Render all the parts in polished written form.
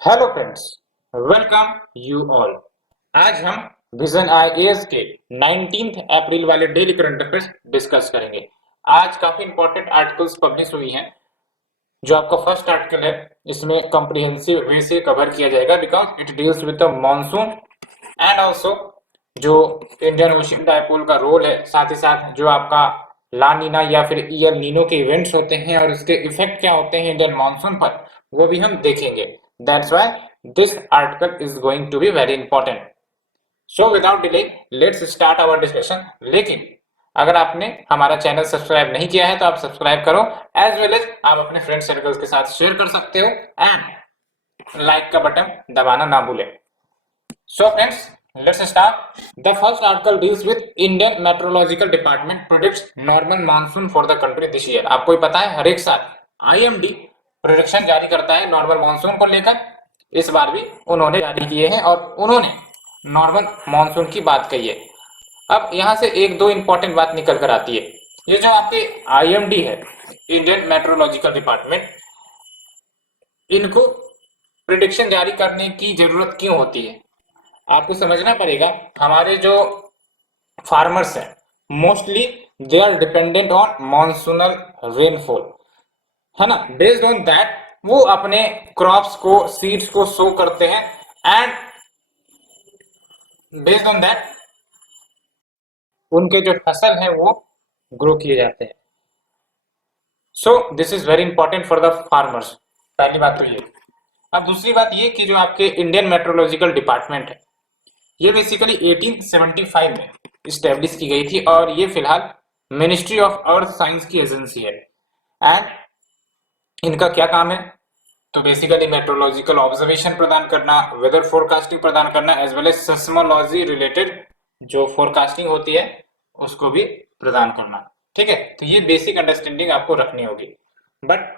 Hello friends, welcome you all. आज हम vision IAS के 19 अप्रैल वाले डेली करंट अफेयर्स डिस्कस करेंगे। आज काफी इंपॉर्टेंट आर्टिकल्स पब्लिश हुई हैं। जो आपका फर्स्ट आर्टिकल है, इसमें कॉम्प्रिहेंसिव वे से कवर किया जाएगा because it deals with the monsoon and also जो इंडियन ओशियन डायपोल का रोल है, साथ ही साथ जो आपका ला नीना या फिर ईयर नीनो के इवेंट्स होते हैं और उसके इफेक्ट क्या होते हैं इंडियन मानसून पर, वो भी हम देखेंगे। That's why this article is going to be very important. So without delay let's start our discussion. लेकिन अगर आपने हमारा चैनल सब्सक्राइब नहीं किया है तो आप सब्सक्राइब करो, एज वेल एज आप अपने फ्रेंड सर्कल्स के साथ शेयर कर सकते हो एंड लाइक का बटन दबाना ना भूलें। So friends, let's start. The first article deals with Indian Meteorological Department predicts normal monsoon for the country this year. आपको ही पता है हर एक साल IMD प्रोडिक्शन जारी करता है नॉर्मल मानसून को लेकर। इस बार भी उन्होंने जारी किए हैं और उन्होंने नॉर्मल मानसून की बात कही है। अब यहाँ से एक दो इंपॉर्टेंट बात निकल कर आती है। ये जो आपके IMD है, इंडियन मेट्रोलॉजिकल डिपार्टमेंट, इनको प्रिडिक्शन जारी करने की जरूरत क्यों होती है? आपको समझना पड़ेगा। हमारे जो फार्मर्स हैं, mostly they are dependent on monsoonal rainfall, है ना। बेस्ड ऑन दैट वो अपने क्रॉप्स को, सीड्स को सो करते हैं एंड बेस्ड ऑन दैट उनके जो फसल है वो ग्रो किए जाते हैं। So this is very important for the farmers. पहली बात तो ये। अब दूसरी बात ये कि जो आपके इंडियन मेट्रोलॉजिकल डिपार्टमेंट है, ये बेसिकली 1875 में स्टेब्लिश की गई थी और ये फिलहाल मिनिस्ट्री ऑफ अर्थ साइंस की एजेंसी है। एंड इनका क्या काम है? तो बेसिकली मेट्रोलॉजिकल ऑब्जर्वेशन प्रदान करना, वेदर फोरकास्टिंग प्रदान करना, as well as seismology related जो फोरकास्टिंग होती है उसको भी प्रदान करना। ठीक है, तो ये बेसिक अंडरस्टैंडिंग आपको रखनी होगी। But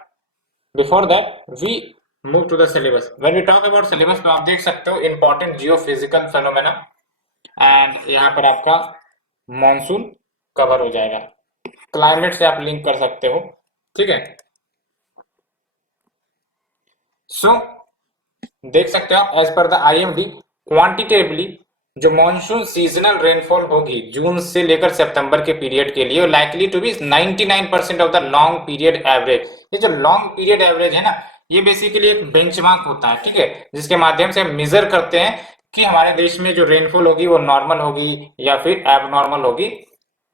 before that we move to the syllabus. When we talk about syllabus, तो आप देख सकते हो इंपॉर्टेंट जियोफिजिकल फेनोमेना एंड यहाँ पर आपका मॉनसून कवर हो जाएगा। क्लाइमेट से आप लिंक कर सकते हो। ठीक है, सो देख सकते हो as per the IMD quantitatively जो मॉनसून सीजनल रेनफॉल होगी जून से लेकर सितंबर के पीरियड के लिए likely to be 99% of the long period average. ये जो लॉन्ग पीरियड एवरेज है ना, ये बेसिकली एक बेंचमार्क होता है, ठीक है, जिसके माध्यम से हम मेजर करते हैं कि हमारे देश में जो रेनफॉल होगी वो नॉर्मल होगी या फिर एबनॉर्मल होगी,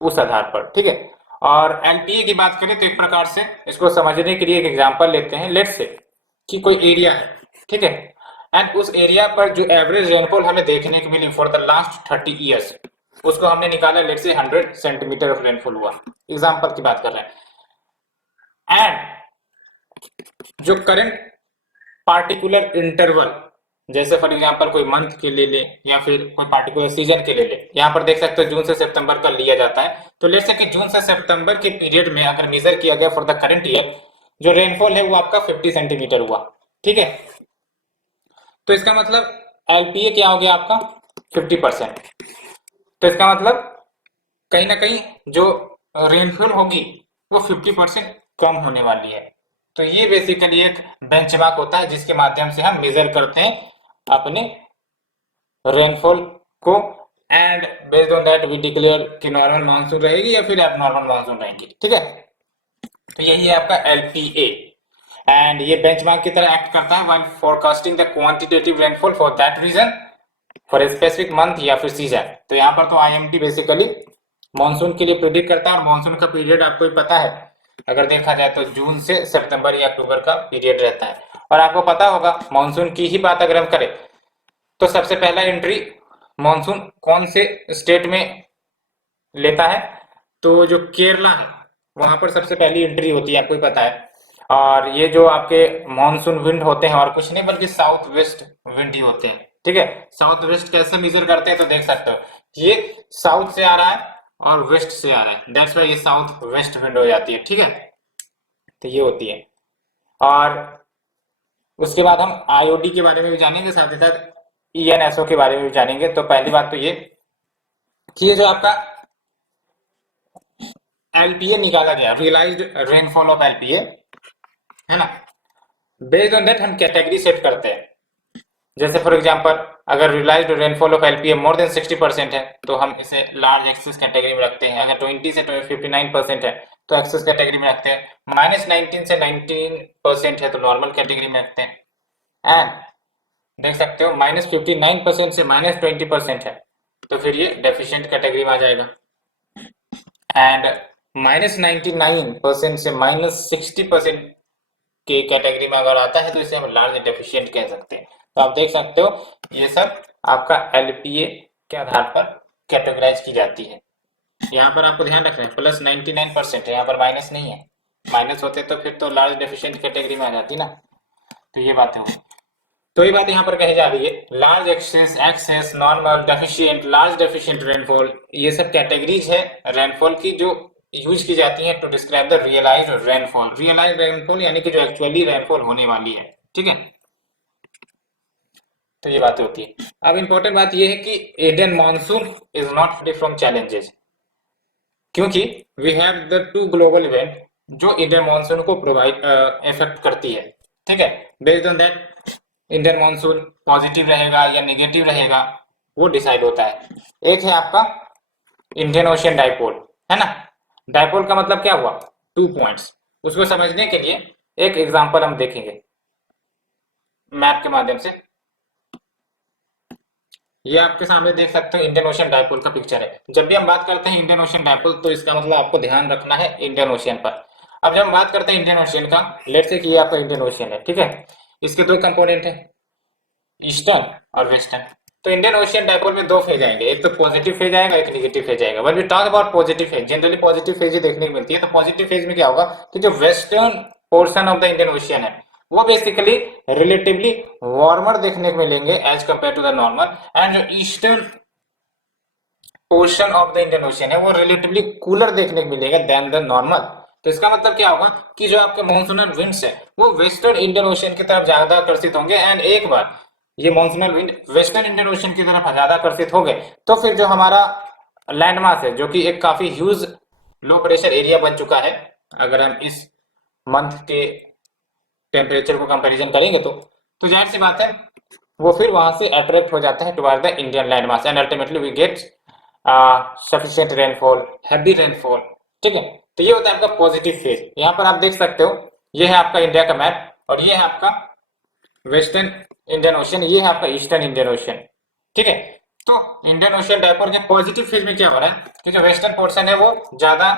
उस आधार पर। ठीक है, और एलपीए की बात करें तो एक प्रकार से इसको समझने के लिए एक एग्जांपल लेते हैं। लेट्स से कि कोई एरिया है, ठीक है, एंड उस एरिया पर जो एवरेज रेनफॉल हमें देखने को मिली फॉर द लास्ट 30 ईयर्स, उसको हमने निकाला। Let's say 100 centimetre of rainfall हुआ, एग्जांपल की बात कर रहे हैं। एंड जो करंट पार्टिकुलर इंटरवल, जैसे फॉर एग्जांपल कोई मंथ के ले ले या फिर कोई पार्टिकुलर सीजन के ले ले, यहाँ पर देख सकते हो जून से सितंबर का लिया जाता है। तो लेट्स से कि जून से सितंबर के पीरियड में अगर मेजर किया गया फॉर द करंट ईयर, जो रेनफॉल है वो आपका 50 सेंटीमीटर हुआ। ठीक है, तो इसका मतलब एलपीए क्या हो गया आपका 50%। तो इसका मतलब कहीं ना कहीं जो रेनफॉल होगी वो 50% कम होने वाली है। तो ये बेसिकली एक बेंचमार्क होता है जिसके माध्यम से हम मेजर करते हैं अपने रेनफॉल को, and based on that we declare कि नॉर्मल मानसून रहेगी या फिर एबनॉर्मल मानसून रहेगी। ठीक है, तो यही है आपका एलपीए एंड ये बेंचमार्क की तरह एक्ट करता है while forecasting the quantitative rainfall for that region for a specific month या फिर सीजन। तो यहाँ पर तो आईएमडी बेसिकली मानसून के लिए प्रिडिक्ट करता है और मानसून का पीरियड आपको ही पता है, अगर देखा जाए तो जून से सितंबर या अक्टूबर का पीरियड रहता है। और आपको पता होगा मानसून की ही बात अगर हम करें तो सबसे पहला एंट्री मानसून कौन से स्टेट में लेता है? तो जो केरला है वहां पर सबसे पहली एंट्री होती है, आपको ही पता है। और ये जो आपके मानसून विंड होते हैं और कुछ नहीं बल्कि साउथ वेस्ट विंड ही होते हैं। ठीक है, साउथ वेस्ट कैसे मेजर करते हैं तो देख सकते हो ये साउथ से आ रहा है और वेस्ट से आ रहा है, दैट्स व्हाई ये साउथ वेस्ट विंड हो जाती है। ठीक है, तो ये होती है। और उसके बाद हम आईओडी के बारे में भी जानेंगे, साथ ही साथ ईएनएसओ के बारे में भी जानेंगे। तो पहली बात तो ये कि ये जो आपका एलपीए निकाला गया, रियलाइज्ड रेनफॉल ऑफ एलपीए, है ना, बेस्ड ऑन दैट हम कैटेगरी सेट करते हैं। जैसे फॉर एग्जांपल अगर realised rainfall of LPA more than 60% है तो हम इसे लार्ज एक्सेस कैटेगरी में रखते हैं। अगर 20 से 59% है तो एक्सेस कैटेगरी में रखते हैं। -19 से 19% है तो नॉर्मल कैटेगरी में रखते हैं। एंड देख सकते हो -59% से -20% है तो फिर ये डेफिशिएंट कैटेगरी में आ जाएगा। एंड -99% से -60% के कैटेगरी में अगर आता है तो इसे हम लार्ज डेफिशिएंट कह सकते हैं। तो आप देख सकते हो ये सब आपका एलपीए के आधार पर कैटेगराइज की जाती है। यहाँ पर आपको ध्यान रखना है +99% है, यहाँ पर माइनस नहीं है। माइनस होते तो फिर तो लार्ज डेफिशिएंट कैटेगरी में आ जाती ना। तो ये बातें होंगी। तो ये बात यहाँ पर कही जा रही है large excess, excess, normal, deficient, large deficient rainfall, ये सब कैटेगरीज है रेनफॉल की जो यूज की जाती है to describe the realised rainfall. Realised rainfall यानी कि जो एक्चुअली रेनफॉल होने वाली है, ठीक है। तो ये बातें होती है। अब इंपॉर्टेंट बात ये है कि Indian monsoon is not free from challenges, क्योंकि we have the two global event जो इंडियन मानसून को प्रोवाइड इफेक्ट करती है, ठीक है। Based on that Indian monsoon positive रहेगा या नेगेटिव रहेगा वो डिसाइड होता है। एक है आपका इंडियन ओशियन डाइपोल, है ना। डाइपोल का मतलब क्या हुआ, 2 पॉइंट्स। उसको समझने के लिए एक एग्जांपल हम देखेंगे मैप के माध्यम से। ये आपके सामने देख सकते हो इंडियन ओशियन डाइपोल का पिक्चर है। जब भी हम बात करते हैं इंडियन ओशियन डाइपोल तो इसका मतलब आपको ध्यान रखना है इंडियन ओशियन पर। अब जब हम बात करते हैं इंडियन ओशियन का, लेट्स से कि ये आपका इंडियन ओशियन है, ठीक है। इसके 2 कंपोनेंट है, ईस्टर्न और वेस्टर्न। तो इंडियन ओशियन डाइपोल में 2 फेज आएंगे, एक तो पॉजिटिव फेज आएगा, एक नेगेटिव फेज आएगा। When we talk about positive phase, generally positive phase ही देखने को मिलती है। तो पॉजिटिव फेज में क्या होगा कि जो western portion of the Indian ocean है वो बेसिकली रिलेटिवली वार्मर देखने को मिलेंगे as compare to the normal, and जो eastern portion of the Indian ocean है वो रिलेटिवली कूलर देखने को मिलेगा देन द नॉर्मल। तो इसका मतलब क्या होगा कि जो आपके मॉनसूनल विंड्स है वो वेस्टर्न इंडियन ओशियन की तरफ ज्यादा आकर्षित होंगे। एंड एक बार ये monsoonal wind western Indian ocean की तरफ ज्यादा आकर्षित हो गए तो फिर जो हमारा लैंड मास है जो कि एक काफी ह्यूज लो प्रेशर एरिया बन चुका है, अगर हम इस मंथ के टेम्परेचर को कंपैरिजन करेंगे तो जाहिर सी बात है वो फिर वहां से अट्रैक्ट हो जाता है toward the Indian land mass and ultimately we get sufficient rainfall, heavy rainfall, ठीक है। तो ये होता है आपका पॉजिटिव फेज। यहाँ पर आप देख सकते हो ये है आपका इंडिया का मैप और ये है आपका वेस्टर्न इंडियन ओशियन, ये है आपका ईस्टर्न इंडियन ओशियन, ठीक है। तो इंडियन ओशियन डाइपोल के पॉजिटिव फेज में क्या हो रहा है कि जो वेस्टर्न पोर्शन है वो ज्यादा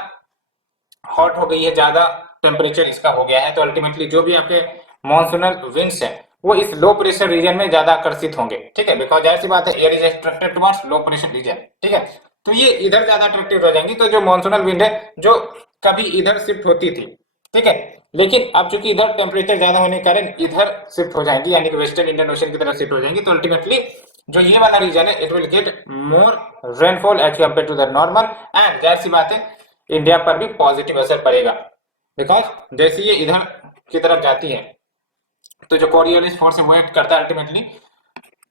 हॉट हो गई है, ज्यादा टेम्परेचर इसका हो गया है। तो अल्टीमेटली जो भी आपके मॉनसूनल विंड्स है वो इस लो प्रेशर रीजन में ज्यादा आकर्षित होंगे, ठीक है। बिकॉज जाहिर सी बात है air is attracted towards low pressure region, ठीक है। तो ये इधर ज्यादा अट्रैक्टिव हो जाएंगी। तो जो मॉनसूनल विंड है जो कभी इधर शिफ्ट होती थी, ठीक है, लेकिन अब चूंकि इधर टेम्परेचर ज्यादा होने के कारण इधर शिफ्ट हो जाएंगी यानी कि वेस्टर्न इंडियन ओशन की तरफ शिफ्ट हो जाएंगी। तो अल्टीमेटली जो ये वाला रीजन है it will get more rainfall as compare to the normal, and जाहिर सी बात है इंडिया पर भी पॉजिटिव असर पड़ेगा। बिकॉज जैसे ये इधर की तरफ जाती है तो जो कोरियोलिस फोर्स है वो एक्ट करता है अल्टीमेटली,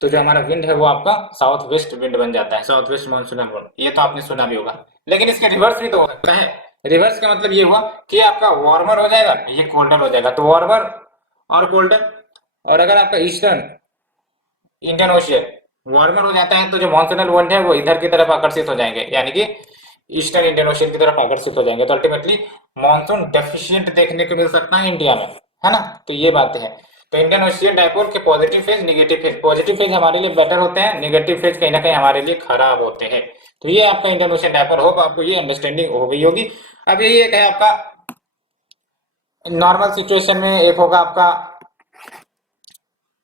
तो जो हमारा विंड है वो आपका साउथ वेस्ट विंड बन जाता है, साउथ वेस्ट मानसूनल विंड। ये तो आपने सुना भी होगा, लेकिन इसके रिवर्स भी तो हो सकता है। रिवर्स का मतलब ये हुआ कि आपका वार्मर हो जाएगा, ये कोल्डर हो जाएगा। तो वार्मर और कोल्डर, और अगर आपका ईस्टर्न इंडियन ओशियन वार्मर हो जाता है तो जो मानसूनल विंड है वो इधर की तरफ आकर्षित हो जाएंगे यानी कि ईस्टर्न इंडियन ओशियन की तरफ आकर्षित हो जाएंगे। तो अल्टीमेटली मानसून डेफिशिएंट देखने को मिल सकता है इंडिया में, है ना। तो ये बातें हैं। तो इंडियन ओशियन डाइपोल के positive phase, negative phase. Positive phase हमारे लिए बेटर होते हैं, नेगेटिव फेज कहीं ना कहीं हमारे लिए खराब होते हैं। तो ये आपका इंडियन ओशियन डाइपोल, होप आपको ये अंडरस्टैंडिंग हो गई होगी। अब यही एक है आपका नॉर्मल सिचुएशन में, एक होगा आपका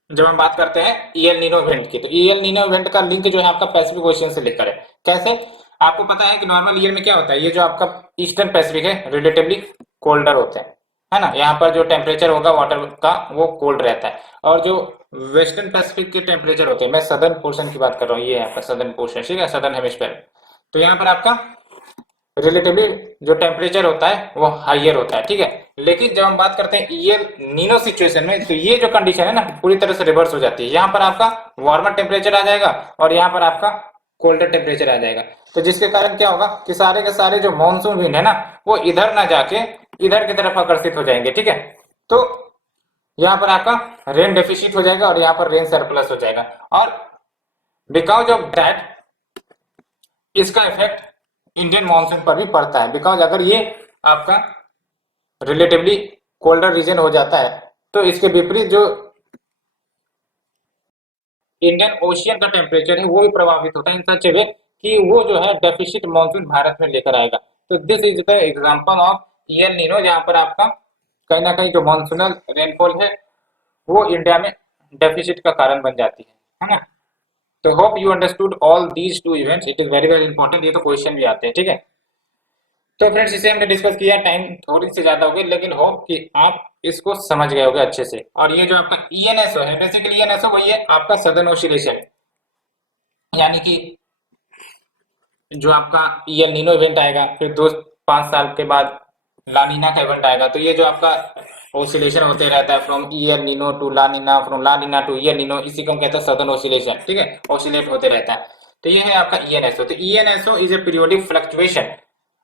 जब हम बात करते हैं ईएल नीनो इवेंट की। तो ईएल नीनो इवेंट का लिंक जो है आपका पैसिफिक ओशियन से लेकर है। कैसे, आपको पता है कि नॉर्मल ईयर में क्या होता है, ये जो आपका ईस्टर्न पैसिफिक है रिलेटिवली कोल्डर होते हैं, है ना। यहाँ पर जो टेम्परेचर होगा वाटर का वो कोल्ड रहता है, और जो वेस्टर्न पैसिफिक के टेम्परेचर होते हैं, मैं सदर्न पोर्शन की बात कर रहा हूँ, ये है आपका सदर्न पोर्शन, ठीक है, सदर्न हेमिस्फीयर। तो यहाँ पर आपका रिलेटिवली जो टेम्परेचर होता है वो हाइयर होता है, ठीक है। लेकिन जब हम बात करते हैं ईयर नीनो सिचुएशन में तो ये जो कंडीशन है ना पूरी तरह से रिवर्स हो जाती है। यहाँ पर आपका वार्मर टेम्परेचर आ जाएगा और यहाँ पर आपका कोल्डर टेम्परेचर आ जाएगा। तो जिसके कारण क्या होगा कि सारे के सारे जो मानसून विंड है ना वो इधर ना जाके इधर की तरफ आकर्षित हो जाएंगे, ठीक है। तो यहाँ पर आपका रेन डेफिसिट हो जाएगा और यहाँ पर रेन सरप्लस हो जाएगा। और बिकॉज ऑफ दैट इसका इफेक्ट इंडियन मानसून पर भी पड़ता है, बिकॉज अगर ये आपका रिलेटिवली कोल्डर रीजन हो जाता है तो इसके विपरीत जो इंडियन ओशियन का टेम्परेचर है वो भी प्रभावित होता है इन सच वे कि वो जो है डेफिसिट मानसून भारत में लेकर आएगा। तो this is the example of year Nino, जहां पर आपका कहीं ना कहीं जो मानसूनल रेनफॉल है वो इंडिया में डेफिसिट का कारण बन जाती है ना। तो hope you understood all these two events, it is very very important, ये तो क्वेश्चन भी आते हैं, ठीक है। तो फ्रेंड्स इसे हमने डिस्कस किया, टाइम थोड़ी सी ज्यादा हो गई, लेकिन होप कि आप इसको समझ गए होगे अच्छे से। और ये जो आपका ईएनएसओ है, बेसिकली ईएनएसओ वही है आपका सदर्न ओसिलेशन, यानी कि जो आपका ईयर नीनो इवेंट आएगा, फिर 2-5 साल के बाद लानीना का इवेंट आएगा, तो ये जो आपका ओसिलेशन होते रहता है from El Nino to La Nina, from La Nina to El Nino, इसी को हम कहते हैं सदर्न ओसिलेशन, ठीक है, ओसिलेट होते रहता है। तो ये है आपका ईएनएसओ। तो ईएनएसओ इज ए पीरियोडिक फ्लक्चुएशन।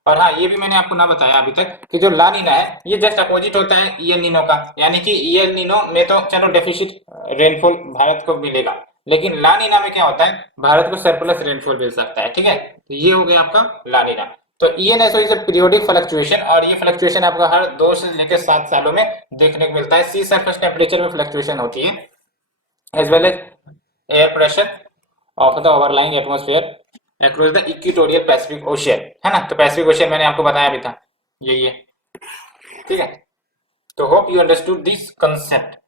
और हाँ, ये भी मैंने आपको ना बताया अभी तक कि जो ला नीना है ये जस्ट अपोजिट होता है ईयर नीनो का, यानी कि ईयर नीनो में तो चलो डेफिसिट रेनफॉल भारत को मिलेगा, लेकिन ला नीना में क्या होता है, भारत को सरप्लस रेनफॉल मिल सकता है, ठीक है। तो ये हो गया आपका ला नीना। तो ईएनएसओ इज अ पीरियोडिक फ्लक्चुएशन, और ये फ्लक्चुएशन आपका हर 2 से लेकर 7 सालों में देखने को मिलता है। सी सरफेस टेम्परेचर में फ्लक्चुएशन होती है, as well as air pressure of the overlying atmosphere across the equatorial Pacific Ocean, है ना। तो पैसिफिक ओशियन मैंने आपको बताया भी था, यही है, ठीक है। तो hope you understood this concept.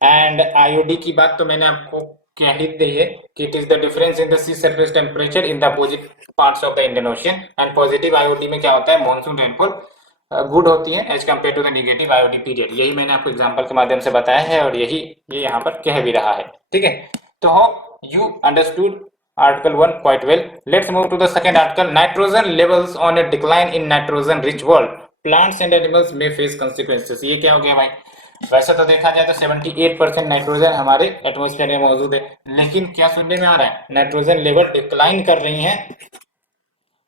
And IOD की बात तो मैंने आपको कह ही दी है कि it is the difference in the sea surface temperature in the opposite parts of the Indian Ocean. And positive IOD में क्या होता है, मानसून रेनफॉल गुड होती है as compare to the negative IOD period. यही मैंने आपको एग्जांपल के माध्यम से बताया है और यही ये यहाँ पर कह भी रहा है, ठीक है। तो hope you understood article 1 quite well. Let's move to the second article. Nitrogen levels on a decline in nitrogen rich world, plants and animals may face consequences. ये क्या हो गया भाई, वैसे तो देखा जाए तो 78% नाइट्रोजन हमारे एटमॉस्फेयर में मौजूद है, लेकिन क्या सुनने में आ रहा है, नाइट्रोजन लेवल डिक्लाइन कर रही है।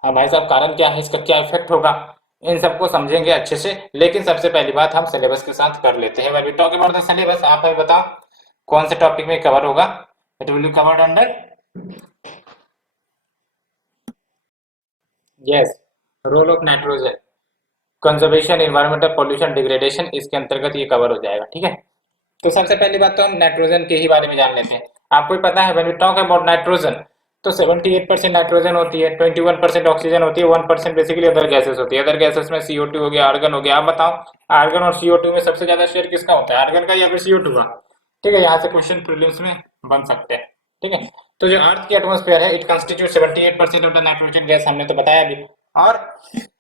हाँ भाई साहब, कारण क्या है, इसका क्या इफेक्ट होगा, इन सबको समझेंगे अच्छे से। लेकिन सबसे पहली बात हम सिलेबस के साथ कर लेते हैं। When we talk about the syllabus, आप हमें बताओ कौन से टॉपिक में कवर होगा। It will be covered under yes role of nitrogen, conservation, environmental pollution, degradation, इसके अंतर्गत ये कवर हो जाएगा, ठीक है। तो सबसे पहली बात तो हम नाइट्रोजन के ही बारे में जान लेते हैं। आपको पता है when we talk about nitrogen, तो 78% नाइट्रोजन होती है, 21% ऑक्सीजन होती है, 1% बेसिकली अदर गैसेस होती है। अदर गैसेस में CO2 हो गया, आर्गन हो गया। आप बताओ आर्गन और CO2 में सबसे ज्यादा शेयर किसका होता है, आर्गन का या फिर CO2 का, ठीक है। यहाँ से क्वेश्चन प्रीलिम्स में बन सकते हैं, ठीक है। तो जो अर्थ की एटमॉस्फेयर है, it constitute 78% of the nitrogen gas, हमने तो बताया भी। और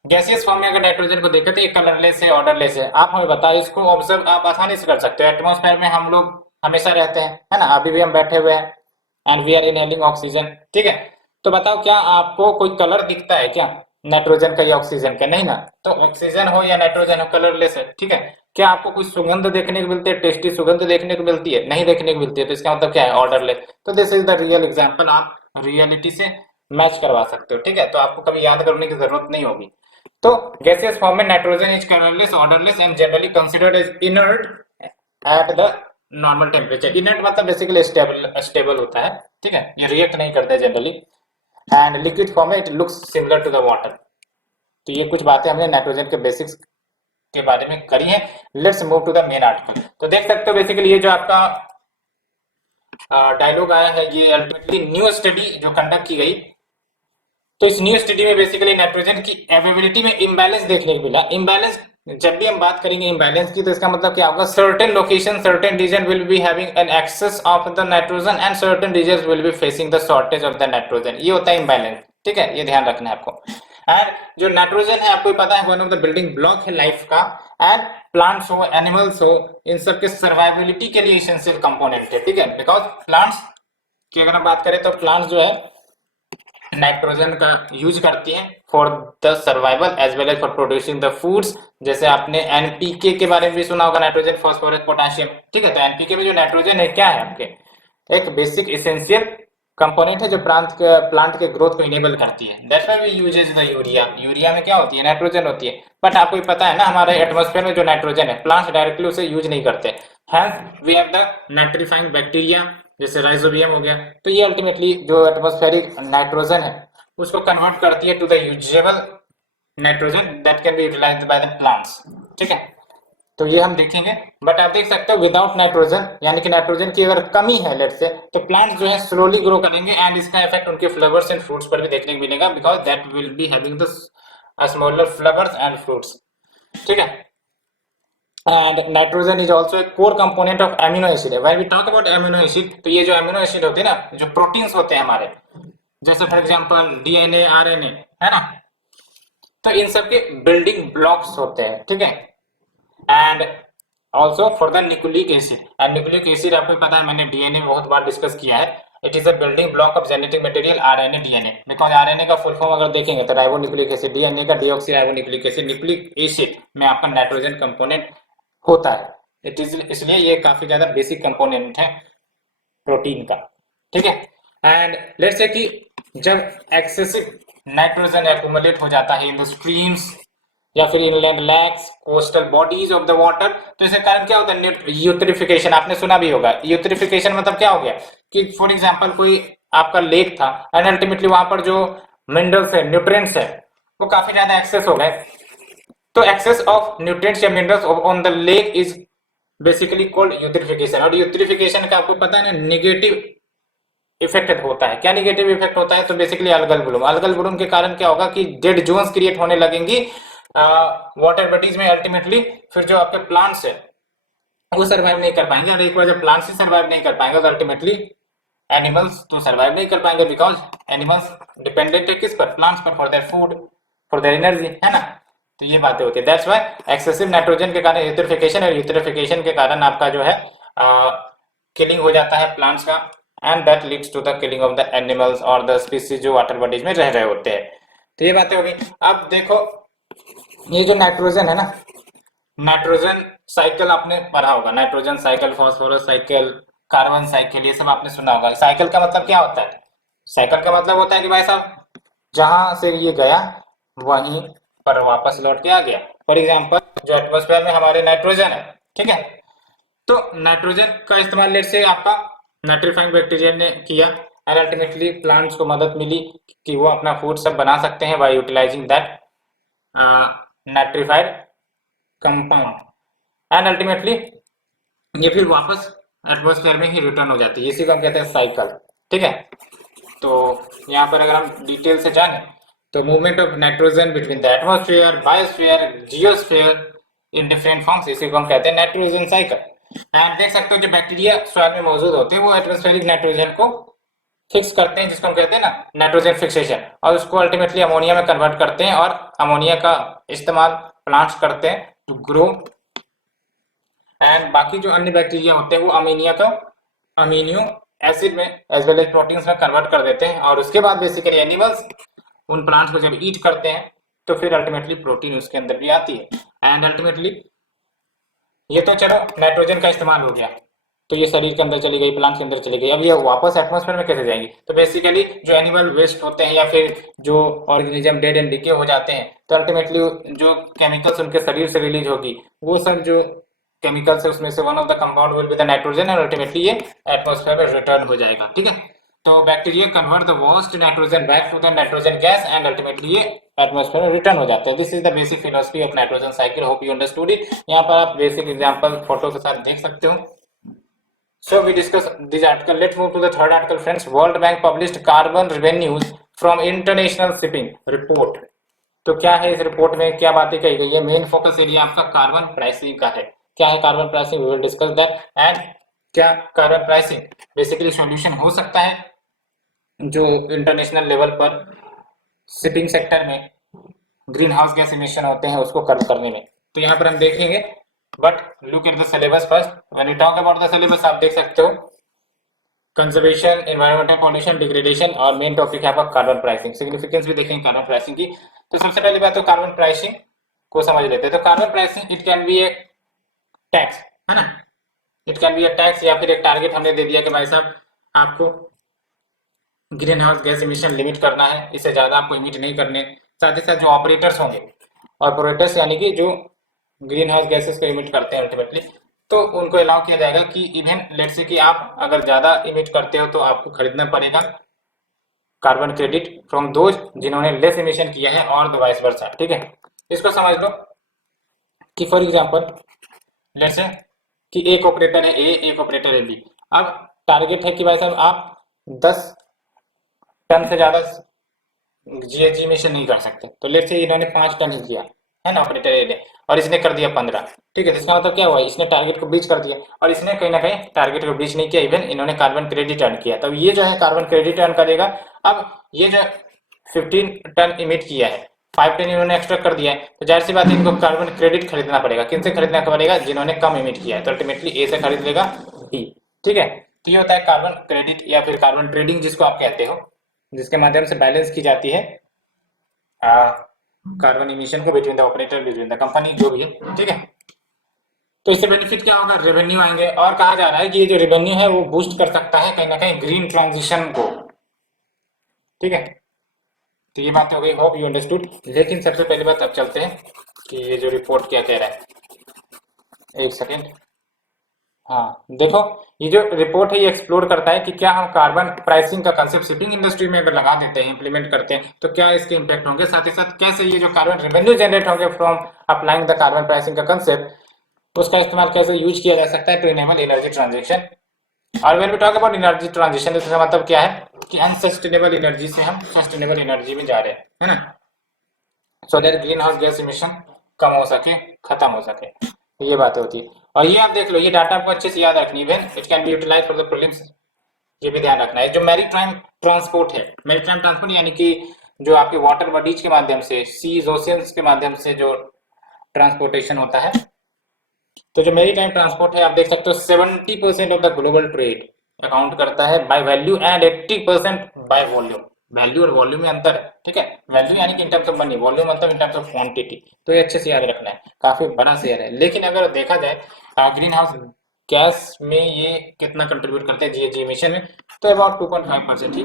गैसियस फॉर्म में अगर नाइट्रोजन को देखें तो ये कलरलेस है, ऑर्डरलेस है। आप हमें बताओ, इसको ऑब्जर्व आप आसानी से कर सकते हो। एटमॉस्फेयर में हम लोग हमेशा रहते हैं, है ना, अभी भी हम बैठे हुए हैं, and we are inhaling oxygen, ठीक है। तो बताओ क्या आपको कोई कलर दिखता है क्या, नाइट्रोजन का या ऑक्सीजन का, नहीं ना। तो ऑक्सीजन हो या नाइट्रोजन हो, कलरलेस है, ठीक है। क्या आपको कोई सुगंध देखने को मिलती है, टेस्टी सुगंध देखने को मिलती है, नहीं देखने को मिलती है। तो इसका मतलब क्या है, ऑर्डरलेस। तो this is the real example, आप रियलिटी से मैच करवा सकते हो, ठीक है। तो आपको कभी याद करने की जरूरत नहीं होगी। तो gaseous form में nitrogen is colourless, odourless and generally considered as inert at the normal temperature. Inert मतलब बेसिकली स्टेबल होता है, ठीक है, ये रिएक्ट नहीं करते जनरली। एंड लिक्विड फॉर्म में it looks similar to the water. तो ये कुछ बातें हमने नाइट्रोजन के बेसिक्स के बारे में करी हैं। Let's move to the main article. तो देख सकते हो बेसिकली ये जो आपका डायलॉग आया है, ये अल्टीमेटली न्यू स्टडी जो कंडक्ट की गई, तो इस न्यू स्टडी में बेसिकली नाइट्रोजन की अवेलेबिलिटी में इम्बैलेंस देखने को मिला। इम्बैलेंस, जब भी हम बात करेंगे इम्बैलेंस की, तो इसका मतलब क्या होगा, certain location, certain region will be having an excess of the nitrogen and certain region will be facing the shortage of the nitrogen. ये होता है इम्बैलेंस, ठीक है, ये ध्यान रखना है आपको। एंड जो नाइट्रोजन है, आपको पता है one of the building block है लाइफ का, एंड प्लांट्स हो, एनिमल्स हो, इन सब के सर्वाइबिलिटी के लिए एसेंशियल कंपोनेंट है, ठीक है। बिकॉज प्लांट्स की अगर हम बात करें तो प्लांट्स जो है नाइट्रोजन का यूज करती हैं for the survival as well as for producing the foods. जैसे आपने एनपीके के बारे में भी सुना होगा, नाइट्रोजन फॉस्फोरस पोटेशियम, ठीक है। तो एनपीके में जो नाइट्रोजन है क्या है, आपके एक बेसिक एसेंशियल कंपोनेंट है जो प्लांट के ग्रोथ को इनेबल करती है। That's why we uses the urea. Urea में क्या होती है? नाइट्रोजन होती है। बट आपको पता है ना, हमारे एटमॉस्फेयर में जो नाइट्रोजन है, प्लांट्स डायरेक्टली उसे यूज नहीं करते। Hence we have the nitrifying bacteria, जैसे राइजोबियम हो गया। तो ये अल्टीमेटली जो एटमॉस्फेरिक नाइट्रोजन है उसको कन्वर्ट करती है to the usable nitrogen that can be utilised by the plants. ठीक है, तो ये हम देखेंगे। बट आप देख सकते हो विदाउट नाइट्रोजन, यानी कि नाइट्रोजन की अगर कमी है लेट से, तो प्लांट्स जो है स्लोली ग्रो करेंगे एंड इसका इफेक्ट उनके फ्लावर्स एंड फ्रूट्स पर भी देखने को मिलेगा, because that will be having the smaller flowers and fruits. ठीक है, and nitrogen is also a core component of amino acid. When we talk about amino acid, तो ये जो एमिनो एसिड होते हैं ना, जो प्रोटीन्स होते हैं हमारे, जैसे फॉर एग्जांपल डीएनए, आरएनए, है ना, तो इन सब के बिल्डिंग ब्लॉक्स होते हैं। ठीक है, and also for the nucleic acid. And nucleic acid आपको पता है, मैंने डीएनए में बहुत बार डिस्कस किया है। It is a building block of genetic material RNA DNA, because RNA का फुल फॉर्म अगर देखेंगे तो राइबो न्यूक्लिक एसिड, डीएनए का deoxy ribo nucleic acid. Nucleic acid में आपका नाइट्रोजन कंपोनेंट होता है। इट इज, इसलिए ये काफी ज्यादा बेसिक कंपोनेंट है प्रोटीन का। ठीक है, एंड लेट्स से कि जब एक्सेसिव नाइट्रोजन एक्यूमुलेट हो जाता है इन द स्ट्रीम्स या फिर inland lakhs, coastal bodies of the water, तो इसके कारण क्या होता है? यूट्रिफिकेशन। आपने सुना भी होगा, यूट्रिफिकेशन मतलब क्या हो गया कि फॉर एग्जांपल कोई आपका लेक था एंड अल्टीमेटली वहां पर जो मिनरल्स है, न्यूट्रिएंट्स है, वो काफी ज्यादा एक्सेस हो गए। तो एक्सेस ऑफ न्यूट्रिएंट्स या minerals on the lake is basically called eutrophication. और यूट्रिफिकेशन का आपको पता है ना, नेगेटिव इफेक्ट होता है। क्या नेगेटिव इफेक्ट होता है? तो basically algal Bloom. Algal Bloom के कारण क्या होगा कि डेड जोन्स क्रिएट होने लगेंगी वाटर बॉडीज में। अल्टीमेटली फिर जो आपके प्लांट्स है वो सर्वाइव नहीं कर पाएंगे, और एक बार जब प्लांट्स ही सर्वाइव नहीं कर पाएंगे तो अल्टीमेटली एनिमल्स तो सर्वाइव नहीं कर पाएंगे, बिकॉज एनिमल्स डिपेंडेंट है किस पर? प्लांट्स पर, for their food, for their energy, है ना। तो ये बातें होती है। दैट्स व्हाई एक्सेसिव नाइट्रोजन के कारण यूट्रिफिकेशन, और यूट्रिफिकेशन के कारण आपका जो है किलिंग हो जाता है प्लांट्स का, and that leads to the killing of the animals और द स्पीसीज जो वाटर बॉडीज में रह रहे होते हैं। तो ये बातें होगी। अब देखो, ये जो नाइट्रोजन है ना, नाइट्रोजन साइकिल आपने पढ़ा होगा, nitrogen cycle, phosphorus cycle, carbon cycle, ये सब आपने सुना होगा। साइकिल का मतलब क्या होता है? साइकिल का मतलब होता है कि भाई साहब जहां से ये गया वहीं पर वापस लौट के आ गया। फॉर एग्जांपल जो एटमॉस्फेयर में हमारे नाइट्रोजन है, ठीक है, तो नाइट्रोजन का इस्तेमाल लेट से आपका नाइट्रीफाइंग बैक्टीरिया ने किया, एंड अल्टीमेटली प्लांट्स को मदद मिली कि वो अपना फूड सब बना सकते हैं by utilising that nitrified compound, and ultimately ये फिर वापस एटमॉस्फेयर में ही रिटर्न हो जाती है। इसी को हम कहते हैं साइकिल। ठीक है, तो यहाँ पर अगर हम डिटेल से जाने तो movement of nitrogen between the atmosphere, biosphere, geosphere in different forms, इसी को हम कहते हैं नाइट्रोजन साइकिल। एंड देख सकते हो जो बैक्टीरिया सॉइल में मौजूद होते हैं वो एटमॉस्फेरिक नाइट्रोजन को फिक्स करते हैं, जिसको हम कहते हैं ना नाइट्रोजन फिक्सेशन, और उसको अल्टीमेटली अमोनिया में कन्वर्ट करते हैं, और अमोनिया का इस्तेमाल प्लांट्स करते हैं टू ग्रो। एंड बाकी जो अन्य बैक्टीरिया होते हैं वो अमीनिया का अमीनियो एसिड में एज वेल एज प्रोटीन्स में कन्वर्ट कर देते हैं, और उसके बाद बेसिकली एनिमल्स उन प्लांट्स को जब ईट करते हैं तो फिर अल्टीमेटली प्रोटीन उसके अंदर भी आती है। एंड अल्टीमेटली ये तो चलो नाइट्रोजन का इस्तेमाल हो गया, तो ये शरीर के अंदर चली गई, प्लांट के अंदर चली गई। अब ये वापस एटमॉस्फेयर में कैसे जाएंगी? तो बेसिकली जो एनिमल वेस्ट होते हैं या फिर जो ऑर्गेनिज्म डेड एंड डिके हो जाते हैं, तो अल्टीमेटली जो केमिकल्स उनके शरीर से रिलीज होगी, वो सब जो केमिकल्स है उसमें से one of the compound will be the nitrogen, और अल्टीमेटली ये एटमॉस्फेयर में रिटर्न हो जाएगा। ठीक है, तो bacteria convert the waste nitrogen back to the nitrogen gas, and ultimately ये एटमॉस्फेयर में रिटर्न हो जाता है। This is the basic philosophy of nitrogen cycle. Hope you understood it. यहाँ पर आप बेसिक एग्जांपल फोटो के साथ देख सकते हो। So we discuss this article. Let's move to the third article, friends. World Bank published carbon revenues from international shipping report. तो क्या है इस रिपोर्ट में, क्या बातें कही गई है? मेन फोकस एरिया आपका कार्बन प्राइसिंग का है। क्या है carbon pricing? We will discuss that. And क्या कार्बन प्राइसिंग बेसिकली सॉल्यूशन हो सकता है जो इंटरनेशनल लेवल पर शिपिंग सेक्टर में ग्रीन हाउस गैस इमिशन होते हैं उसको कम करने में? तो यहाँ पर हम देखेंगे, but look at the syllabus first. When you talk about the syllabus, आप देख सकते हो कंजर्वेशन, एनवायरमेंटल पॉल्यूशन, डिग्रेडेशन, और मेन टॉपिक है आपका कार्बन प्राइसिंग। सिग्निफिकेंस भी देखेंगे कार्बन प्राइसिंग की। तो सबसे पहली बात तो कार्बन प्राइसिंग को समझ लेते हैं। तो carbon pricing it can be A tax, है ना, it can be A tax, या फिर एक टारगेट हमने दे दिया कि भाई साहब आपको green house gas emission limit करना है, इससे ज़्यादा आपको इमिट नहीं करने। साथ ही साथ जो ऑपरेटर्स होंगे, ऑपरेटर्स यानी कि जो ग्रीन हाउस गैसेस को इमिट करते हैं अल्टीमेटली, तो उनको अलाउ किया जाएगा कि इवन लेट से कि आप अगर ज़्यादा इमिट करते हो तो आपको खरीदना पड़ेगा कार्बन क्रेडिट फ्रॉम दोज जिन्होंने लेस इमिशन किया है और द वाइस वर्सा। ठीक है, इसको समझ लो कि फॉर एग्जांपल लेट से कि एक ऑपरेटर है ए, एक ऑपरेटर है बी। अब टारगेट है कि भाई साहब आप 10 टन से ज़्यादा जीएचजी इमिशन नहीं कर सकते, तो लेट से इन्होंने 5 टन ही किया है ना ऑपरेटर ए ने, और इसने कर दिया 15। ठीक है, तो इसका मतलब क्या हुआ, इसने टारगेट को ब्रीच कर दिया और इसने कहीं ना कहीं टारगेट को ब्रीच नहीं किया, इवन इन्होंने कार्बन क्रेडिट अर्न किया। तब ये जो है कार्बन क्रेडिट अर्न करेगा। अब ये जो 15 टन इमिट किया है, 5 टन इन्होंने एक्स्ट्रा कर दिया है, तो जाहिर सी बात है इनको कार्बन क्रेडिट खरीदना पड़ेगा। किन से खरीदना पड़ेगा, जिन्होंने कम इमिट किया है, तो अल्टीमेटली ए से खरीद लेगा बी। ठीक है, तो ये होता है कार्बन क्रेडिट या फिर कार्बन ट्रेडिंग जिसको आप कहते हो, जिसके माध्यम से बैलेंस की जाती है कार्बन इमिशन को between the operator, between the company, जो भी है। ठीक है, तो इससे बेनिफिट क्या होगा, रेवेन्यू आएंगे, और कहा जा रहा है कि ये जो रेवेन्यू है वो बूस्ट कर सकता है कहीं ना कहीं ग्रीन ट्रांजिशन को। ठीक है, तो ये बात हो गई, होप यू अंडरस्टूड। लेकिन सबसे पहली बात अब चलते हैं कि ये जो रिपोर्ट क्या कह रहा है। एक सेकेंड, हाँ देखो, ये जो रिपोर्ट है ये एक्सप्लोर करता है कि क्या हम कार्बन प्राइसिंग का कंसेप्ट शिपिंग इंडस्ट्री में अगर लगा देते हैं, इंप्लीमेंट करते हैं, तो क्या इसके इम्पैक्ट होंगे, साथ ही साथ कैसे ये जो कार्बन रेवेन्यू जनरेट होंगे from applying the carbon pricing का कंसेप्ट, उसका इस्तेमाल कैसे यूज किया जा सकता है टू इनेबल एनर्जी ट्रांजेक्शन। और when we talk about energy transition, इसका मतलब क्या है कि अनसस्टेनेबल एनर्जी से हम सस्टेनेबल एनर्जी में जा रहे हैं, है ना, so that green house gas emission कम हो सके, खत्म हो सके, ये बातें होती है। और ये आप देख लो, ये डाटा आपको अच्छे से याद रखनी है, it can be utilize for the prelims, ये भी ध्यान रखना है। जो मैरीटाइम ट्रांसपोर्ट है, मैरीटाइम ट्रांसपोर्ट यानी कि जो आपके वाटर बॉडीज के माध्यम से, सीज ओशियंस के माध्यम से जो ट्रांसपोर्टेशन होता है, तो जो मैरीटाइम ट्रांसपोर्ट है आप देख सकते हो 70% of the global trade account करता है by value and 80% by volume. Value और वॉल्यूम में अंतर है, ठीक है, वैल्यू यानी कि in terms of money, volume मतलब इन टर्म्स ऑफ क्वांटिटी। तो ये अच्छे से याद रखना है, काफी बड़ा शेयर है। लेकिन अगर देखा जाए ग्रीन हाउस गैस में ये कितना कंट्रीब्यूट करते हैं जीएचजी इमिशन में, तो अबाउट 2.5% ही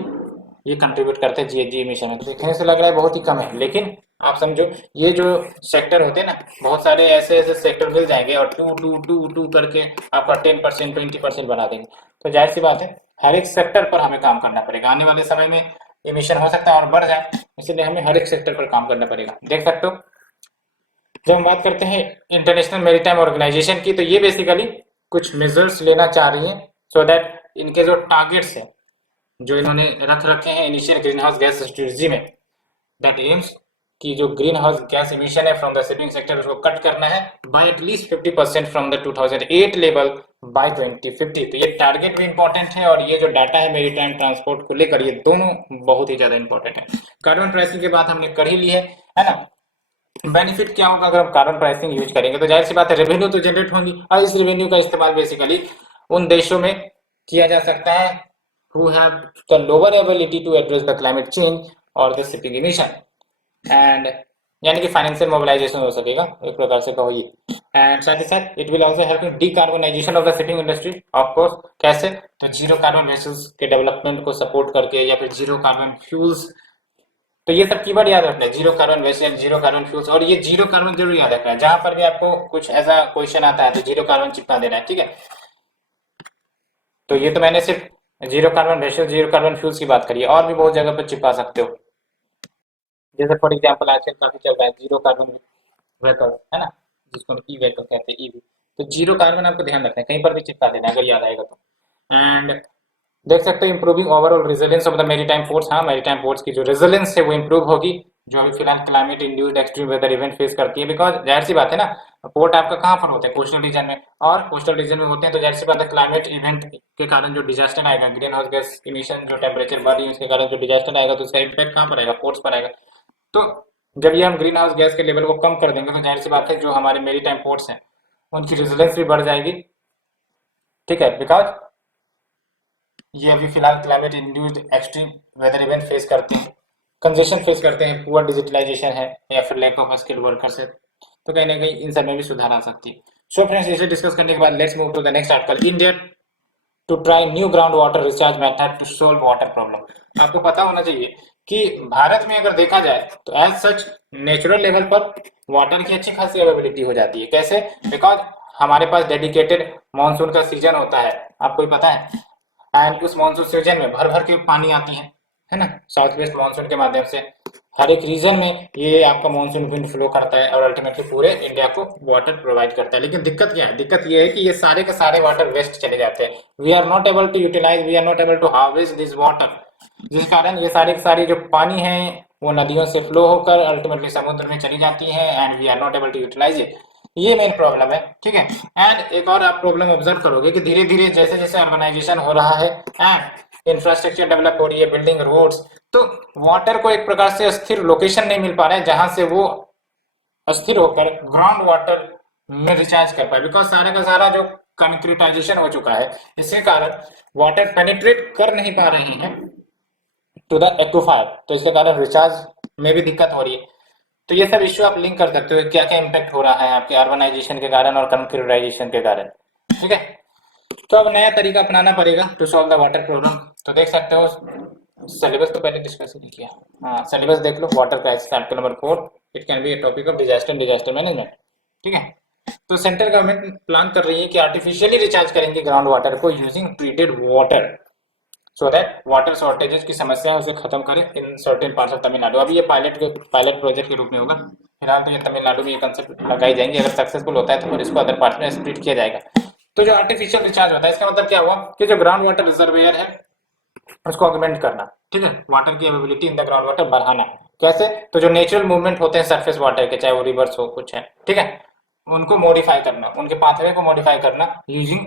ये कंट्रीब्यूट करते हैं जीएचजी इमिशन में। तो देखने से लग रहा है बहुत ही कम है, लेकिन आप समझो ये जो सेक्टर होते हैं ना, बहुत सारे ऐसे ऐसे सेक्टर मिल जाएंगे और टू टू टू टू करके आपका 10% 20% बना देंगे। तो जाहिर सी बात है हर एक सेक्टर पर हमें काम करना पड़ेगा। आने वाले समय में इमिशन हो सकता है और बढ़ जाए, इसलिए हमें हर एक सेक्टर पर काम करना पड़ेगा। देख सकते हो, जब हम बात करते हैं इंटरनेशनल मैरीटाइम ऑर्गेनाइजेशन की, तो ये बेसिकली कुछ मेजर्स लेना चाह रही है सो दैट इनके जो टारगेट्स है जो इन्होंने रख रखे हैं initial green house gas strategy में, दैट एम्स कि जो ग्रीन हाउस गैस इमिशन है फ्रॉम द शिपिंग सेक्टर उसको कट करना है bye at least 50% from the 2008 level by 2050। तो ये टारगेट भी इंपॉर्टेंट है और ये जो डाटा है मेरीटाइम ट्रांसपोर्ट को लेकर, ये दोनों बहुत ही ज्यादा इंपॉर्टेंट है। कार्बन प्राइसिंग की बात हमने कर ही ली है ना। बेनिफिट क्या होगा अगर हम कार्बन प्राइसिंग यूज करेंगे, तो जाहिर सी बात है रेवेन्यू तो जनरेट होंगी, और इस रेवेन्यू का इस्तेमाल बेसिकली उन देशों में किया जा सकता है who have the lower ability to address the climate change or the shipping emission, and यानी कि फाइनेंशियल मोबिलाइजेशन हो सकेगा एक प्रकार से कहो ये। एंड साथ ही साथ it will also help in decarbonisation of the shipping industry. Of course कैसे, तो जीरो कार्बन वेसल्स के डेवलपमेंट को सपोर्ट करके या फिर जीरो कार्बन फ्यूल्स। तो ये सब कीवर्ड याद रखना है, zero carbon vessel, zero carbon fuels, और ये जीरो कार्बन जरूर याद रखना है। जहां पर भी आपको कुछ ऐसा क्वेश्चन आता है तो जीरो कार्बन चिपका देना है, ठीक है। तो ये तो मैंने सिर्फ zero carbon vessel, zero carbon fuels की बात करी है, और भी बहुत जगह पर चिपका सकते हो। जैसे फॉर एग्जांपल आजकल काफी चल रहा है जीरो कार्बन व्हीकल, है ना, जिसको ई व्हीकल कहते हैं, ईवी। तो जीरो कार्बन आपको ध्यान रखना है, कहीं पर भी चिपका देना है अगर याद आएगा तो। एंड देख सकते हो improving overall resilience of the maritime ports. हाँ, मैरीटाइम पोर्ट्स की जो रेजिलियंस है वो इंप्रूव होगी, जो अभी फिलहाल climate induced extreme weather event face करती है। बिकॉज जाहिर सी बात है ना, पोर्ट आपका कहाँ पर होता है, कोस्टल रीजन में, और कोस्टल रीजन में होते हैं तो जाहिर सी बात है क्लाइमेट इवेंट के कारण जो डिजास्टर आएगा, ग्रीन हाउस गैस इमिशन जो टेम्परेचर बढ़ी है उसके कारण जो डिजास्टर आएगा, तो उसका इम्पैक्ट कहाँ पर आएगा, पोर्ट्स पर आएगा। तो जब ये हम ग्रीन हाउस गैस के लेवल को कम कर देंगे तो जाहिर सी बात है जो हमारे मेरीटाइम पोर्ट्स हैं उनकी रेजिलियंस भी बढ़ जाएगी, ठीक है। बिकॉज ये अभी फिलहाल climate induced extreme weather event face करते हैं, कंजेशन फेस करते हैं, पुअर डिजिटलाइजेशन है या फिर लैक ऑफ स्किल्ड वर्कर्स है, तो कहीं ना कहीं इन सब में भी सुधार आ सकती है। सो फ्रेंड्स, इसे डिस्कस करने के बाद let's move to the next article. India to try new ground water recharge method to solve water problem. आपको पता होना चाहिए कि भारत में अगर देखा जाए तो एज सच नेचुरल लेवल पर वाटर की अच्छी खासी अवेलेबिलिटी हो जाती है। कैसे? बिकॉज हमारे पास डेडिकेटेड मानसून का सीजन होता है, आपको भी पता है, एंड उस मानसून सीजन में भर भर के पानी आती है ना, साउथ वेस्ट मानसून के माध्यम से हर एक रीजन में ये आपका मानसून विंड फ्लो करता है और अल्टीमेटली पूरे इंडिया को वाटर प्रोवाइड करता है। लेकिन दिक्कत क्या है? दिक्कत ये है कि ये सारे के सारे वाटर वेस्ट चले जाते हैं। We are not able to utilize, we are not able to harvest this water, जिस कारण ये सारी की सारी जो पानी है वो नदियों से फ्लो होकर अल्टीमेटली समुद्र में चली जाती है and we are not able to utilize it. ये मेन प्रॉब्लम है, ठीक है। एंड एक और आप प्रॉब्लम ऑब्जर्व करोगे कि धीरे धीरे जैसे जैसे अर्बनाइजेशन हो रहा है एंड इंफ्रास्ट्रक्चर डेवलप हो रही है, बिल्डिंग, रोड्स, तो वाटर को एक प्रकार से स्थिर लोकेशन नहीं मिल पा रहा है जहां से वो अस्थिर होकर ग्राउंड वाटर में रिचार्ज कर पाए। बिकॉज सारा का सारा जो कंक्रीटाइजेशन हो चुका है, इसके कारण वाटर पेनिट्रेट कर नहीं पा रहे हैं टू द एक्वाफायर, तो इसके कारण रिचार्ज में भी दिक्कत हो रही है। तो ये सब इश्यू आप लिंक कर सकते हो, क्या क्या इम्पैक्ट हो रहा है आपके अर्बनाइजेशन के कारण और कंक्रीटाइजेशन के कारण, ठीक है। तो अब नया तरीका अपनाना पड़ेगा to solve the water problem. तो देख सकते हो, सिलेबस तो पहले डिस्कस ही किया, हाँ सिलेबस देख लो, water crisis chapter number 4, it can be a topic of disaster and disaster management, ठीक है। तो सेंट्रल गवर्नमेंट प्लान कर रही है कि आर्टिफिशियली रिचार्ज करेंगे ग्राउंड वाटर को using treated water, so that water shortages की समस्या है उसे खत्म करें in certain parts of Tamil Nadu. अभी ये पायलट प्रोजेक्ट के रूप में होगा फिलहाल, तो ये तमिलनाडु में ये कंसेप्ट लगाई जाएंगे। अगर सक्सेसफुल होता है तो फिर इसको अदर पार्ट्स में स्प्लिट किया जाएगा। तो जो आर्टिफिशियल रिचार्ज होता है, इसका मतलब क्या हुआ कि जो ग्राउंड वाटर रिजर्वेयर है उसको ऑगमेंट करना, ठीक है, वाटर की availability in the ground water बढ़ाना। कैसे? तो जो नेचुरल मूवमेंट होते हैं सरफेस वाटर के, चाहे वो रिवर्स हो कुछ है, ठीक है, उनको मॉडिफाई करना, उनके पाथवे को मॉडिफाई करना using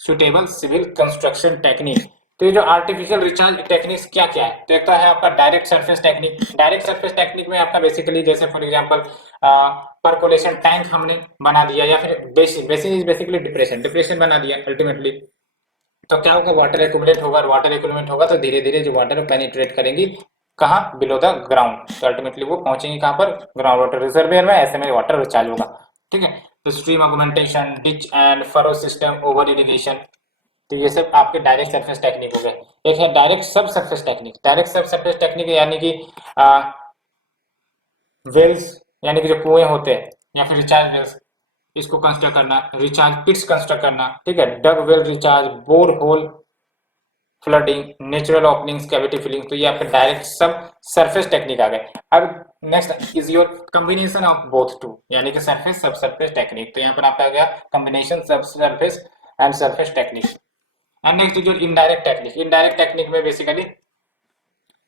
suitable civil construction technique. तो ये जो आर्टिफिशियल रिचार्ज टेक्निक्स क्या क्या है, तो एक तो है आपका direct surface technique. Direct surface technique में आपका बेसिकली जैसे फॉर एग्जांपल परकोलेशन टैंक हमने बना दिया, या फिर बेसिकली डिप्रेशन बना दिया अल्टीमेटली, तो क्या होगा, वाटर एक्यूमुलेट होगा, और वाटर एक्यूमुलेट होगा तो धीरे धीरे जो वाटर पेनिट्रेट करेंगी कहाँ, बिलो द ग्राउंड, तो अल्टीमेटली वो पहुंचेंगी कहाँ पर, ग्राउंड वाटर रिजर्वेयर में, ऐसे में वाटर रिचार्ज होगा, ठीक है। तो stream augmentation, ditch and furrow system, over irrigation, तो ये सब आपके डायरेक्ट सरफेस टेक्निक हो गए। एक है direct subsurface technique. Direct subsurface technique यानी कि वेल्स, यानी कि जो कुएं होते हैं, या फिर रिचार्ज वेल्स, इसको कंस्ट्रक्ट करना, रिचार्ज पिट्स कंस्ट्रक्ट करना, ठीक है, dug well recharge, borehole flooding, natural openings, cavity filling, तो ये आपके डायरेक्ट सब सरफेस टेक्निक आ गए। अब next is your combination of both two, यानी कि सरफेस सब सरफेस टेक्निक, तो यहाँ पर आपका आ गया कॉम्बिनेशन सब surface and surface technique. And next is your indirect technique. Indirect technique में basically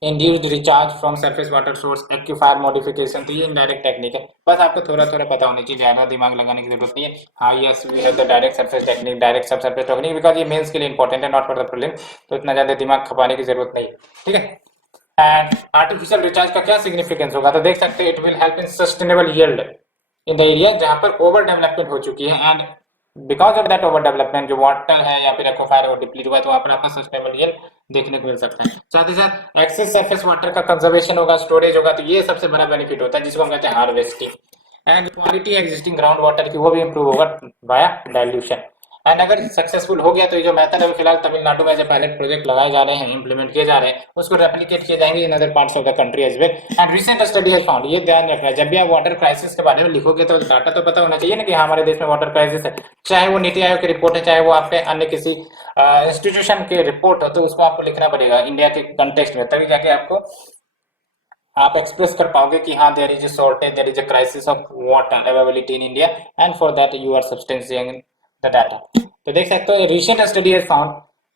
induced recharge from surface water source, aquifer modification, तो ये इनडायरेक्ट टेक्निक है। बस आपको थोड़ा थोड़ा पता होनी चाहिए, ज्यादा दिमाग लगाने की जरूरत नहीं है। हाँ yes, we have the direct surface technique, direct subsurface technique, because ये मेंस के लिए इंपॉर्टेंट है, नॉट फॉर द प्रीलिम, तो इतना ज्यादा दिमाग खपाने की जरूरत नहीं, ठीक है। एंड आर्टिफिशियल रिचार्ज का क्या सिग्निफिकेंस होगा, तो देख सकते हैं, it will help in sustainable yield in the area जहां पर ओवर डेवलपमेंट हो चुकी है, and because of that over development जो वाटर है या फिर एक्वाफायर वो डिप्लीट हुआ है, तो वहां पर आपका सस्टेनेबल यील्ड देखने को मिल सकता है। साथ ही साथ एक्सेस सरफेस वाटर का कंजर्वेशन होगा, स्टोरेज होगा, तो ये सबसे बड़ा बेनिफिट होता है जिसको हम कहते हैं harvesting. And quality existing ground water की वो भी इंप्रूव होगा बाया डाइल्यूशन। एंड अगर सक्सेसफुल हो गया तो ये जो मेथड है फिलहाल तमिलनाडु में जो पायलट प्रोजेक्ट लगाए जा रहे हैं, इंप्लीमेंट किए जा रहे हैं, उसको रेप्लिकेट किए जाएंगे in other parts of the country as well. And recent study has found, ये ध्यान रखना है जब भी आप वाटर क्राइसिस के बारे में लिखोगे तो डाटा तो पता होना चाहिए ना कि हाँ हमारे देश में वाटर क्राइसिस है, चाहे वो नीति आयोग की रिपोर्ट है, चाहे वो आपके अन्य किसी इंस्टीट्यूशन की रिपोर्ट हो, तो उसको आपको लिखना पड़ेगा इंडिया के कंटेक्स्ट में, तभी जाके आपको आप एक्सप्रेस कर पाओगे कि हाँ there is a shortage, there is a crisis of water availability in India, and for that you are substantiating the data. तो देख सकते हो, recent study has found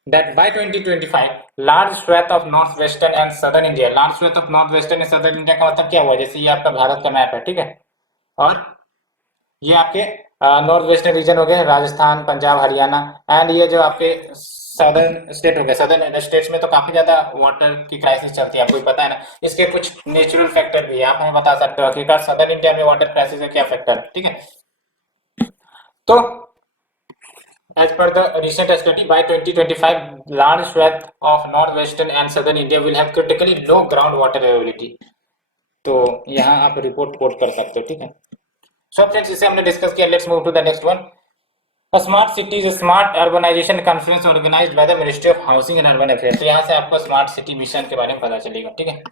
that by 2025 large swathe of north western and southern India, large swathe of north western and southern India का मतलब क्या हुआ, जैसे ये आपका भारत का मैप है, ठीक है, और ये आपके नॉर्थ वेस्टर्न रीजन हो गए, राजस्थान, पंजाब, हरियाणा, एंड ये जो आपके सदर्न स्टेट हो गए, सदर्न स्टेट्स में तो काफी ज्यादा वाटर की क्राइसिस चलती है, आपको भी पता है ना। इसके कुछ नेचुरल फैक्टर भी है, आप हमें बता सकते हो आखिरकार सदर्न इंडिया में वाटर क्राइसिस का क्या फैक्टर है, ठीक है। तो as per the recent study by 2025 large swath of northwestern and southern India will have critically low groundwater availability, तो यहाँ आप रिपोर्ट कोट कर सकते हो, ठीक है। सो फ्रेंड्स, इसे हमने डिस्कस किया, let's move to the next one. Smart cities smart urbanisation conference organised by the ministry of housing and urban affairs. तो यहाँ से आपको स्मार्ट सिटी मिशन के बारे में पता चलेगा, ठीक है।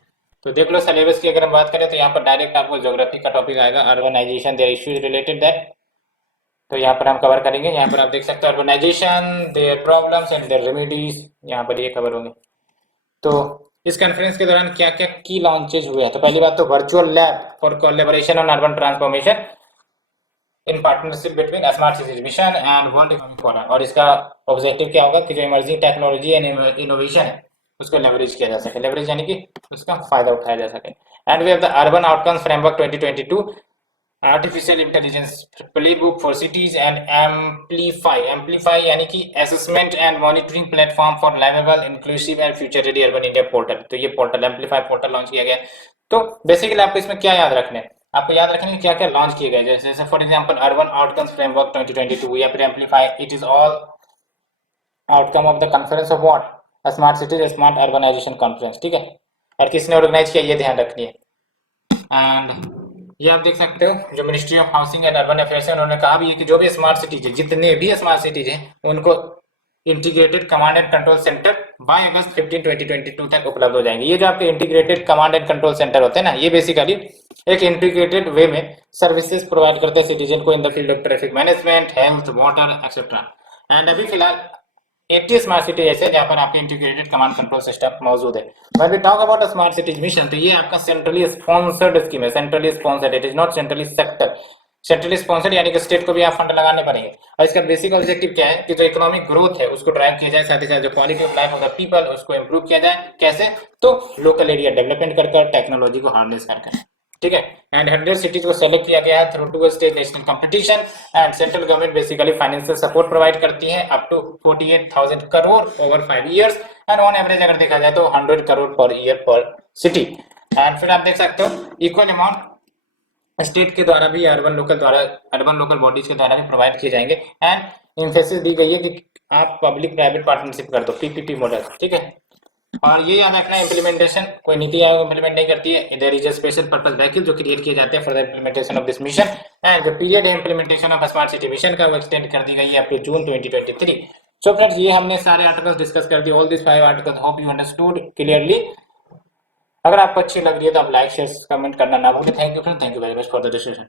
तो देख लो सिलेबस की अगर हम बात करें तो यहाँ पर डायरेक्ट आपको ज्योग्राफी का टॉपिक आएगा, urbanisation their issues related that, तो यहाँ पर हम कवर करेंगे। यहाँ पर आप देख सकते हो urbanisation their problems and their remedies, यहाँ पर ये कवर होंगे। तो इस कॉन्फ्रेंस के दौरान क्या क्या की लॉन्चेज हुए हैं, तो पहली बात तो virtual lab for collaboration on urban transformation in partnership between smart cities mission and world economic forum. और इसका ऑब्जेक्टिव क्या होगा कि जो इमर्जिंग टेक्नोलॉजी एंड इनोवेशन है उसको लेवरेज किया जा सके, लेवरेज यानी कि उसका फायदा उठाया जा सके। And we have the urban outcomes framework 2022 artificial intelligence playbook for cities and amplify यानी कि assessment and monitoring platform for liveable inclusive and future ready urban India portal. तो ये पोर्टल एम्पलीफाई पोर्टल लॉन्च किया गया। तो basically आपको इसमें क्या याद रखना है, आपको याद रखना है क्या क्या लॉन्च किए गए, जैसे for example urban outcomes framework 2022 या फिर amplify, it is all outcome of the conference of what smart cities smart urbanisation conference, ठीक है। और किसने ऑर्गेनाइज किया ये ध्यान रखनी है। एंड ये आप देख सकते हो जो ministry of housing and urban affairs है उन्होंने कहा भी है कि जो भी स्मार्ट सिटीज है, जितने भी स्मार्ट सिटीज हैं उनको integrated command and control centre by August 15 2022 तक उपलब्ध हो जाएंगे। ये जो आपके integrated command and control centre होते हैं ना, ये बेसिकली एक इंटीग्रेटेड वे में सर्विसेज प्रोवाइड करते हैं सिटीजन को in the field of traffic management, health, water etcetera. And अभी फिलहाल 80 स्मार्ट सिटी ऐसे जहाँ पर आपके इंटीग्रेटेड कमांड कंट्रोल सिस्टम मौजूद है। When we talk about smart cities mission, तो ये आपका सेंट्रली स्पॉन्सर्ड स्कीम है, centrally sponsored, it is not centrally sector. Centrally sponsored यानी कि स्टेट को भी आप फंड लगाने पड़ेंगे। और इसका बेसिक ऑब्जेक्टिव क्या है कि जो इकोनॉमिक ग्रोथ है उसको ड्राइव किया जाए, साथ ही साथ जो quality of life of the people उसको इंप्रूव किया जाए। कैसे, तो लोकल एरिया डेवलपमेंट कर टेक्नोलॉजी को हार्नेस कर, ठीक है। एंड 100 सिटीज को सेलेक्ट किया गया है through 2 state national competition. And central government basically financial support provide करती है up to 48,000 crore over 5 years. And on average अगर देखा जाए तो 100 करोड़ पर ईयर पर सिटी। एंड फिर आप देख सकते हो इक्वल अमाउंट स्टेट के द्वारा भी, अर्बन लोकल बॉडीज के द्वारा भी प्रोवाइड किए जाएंगे। एंड इम्फेसिस दी गई है कि आप पब्लिक प्राइवेट पार्टनरशिप कर दो, पीपीपी मॉडल, ठीक है। और ये याद रखना, इम्प्लीमेंटेशन कोई नीति आयोग इम्प्लीमेंट नहीं करती है, there is a special purpose vehicle जो क्रिएट किए जाते हैं for the implementation of this mission. And जो पीरियड है implementation of smart city mission का वो एक्सटेंड कर दी गई है up to June 2023। So friends, ये हमने सारे आर्टिकल्स डिस्कस कर दिए, all this 5 articles, hope you understood clearly. अगर आपको अच्छी लग रही है तो आप लाइक शेयर कमेंट करना ना भूलें। Thank you friends, thank you very much for the discussion.